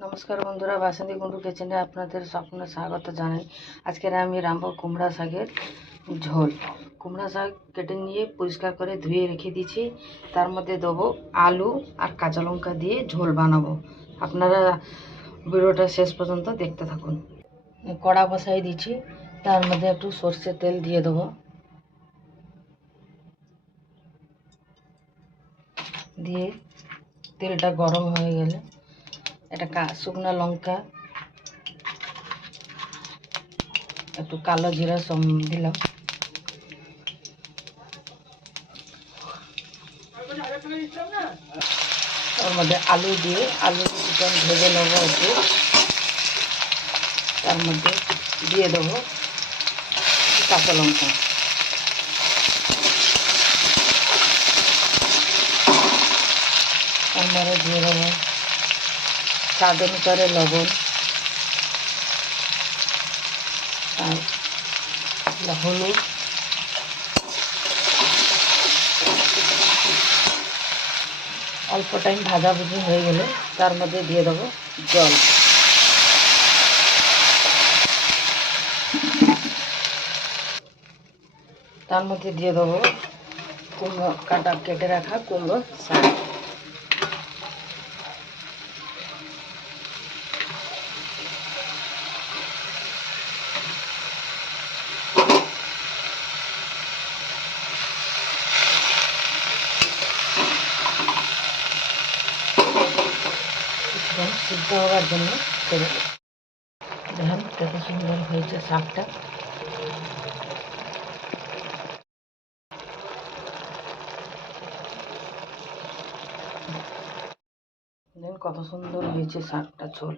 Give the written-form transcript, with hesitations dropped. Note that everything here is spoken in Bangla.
নমস্কার বন্ধুরা, বাসন্তী কুণ্ডু কিচেনে আপনাদের সকলে স্বাগত জানাই। আজকের আমি রাঁধবো কুমড়া শাকের ঝোল। কুমড়া শাক কেটে নিয়ে পরিষ্কার করে ধুয়ে রেখে দিয়েছি। তার মধ্যে দেবো আলু আর কাঁচা লঙ্কা দিয়ে ঝোল বানাবো। আপনারা ভিডিওটা শেষ পর্যন্ত দেখতে থাকুন। কড়া বসাই দিচ্ছি, তার মধ্যে একটু সর্ষের তেল দিয়ে দেবো। দিয়ে তেলটা গরম হয়ে গেলে একটা শুকনো লঙ্কা, একটু কালো জিরা দিলাম। ওর মধ্যে আলু দিয়ে আলু কিছুটা ভেজে নেবো একটু। তার মধ্যে দিয়ে দেবো কাঁচা লঙ্কা, তার মধ্যে দিয়ে দেবো স্বাদ অনুসারে লবণ আর হলুদ। অল্প টাইম ভাজাভুজি হয়ে গেলে তার মধ্যে দিয়ে দেবো জল। তার মধ্যে দিয়ে দেবো কুমড়ো কেটে রাখা কুমড়ো শাক। সিদ্ধ হওয়ার জন্য ছেড়ে দেখেন কত সুন্দর হয়েছে শাকটা। দেখেন কত সুন্দর হয়েছে শাকটা ঝোল।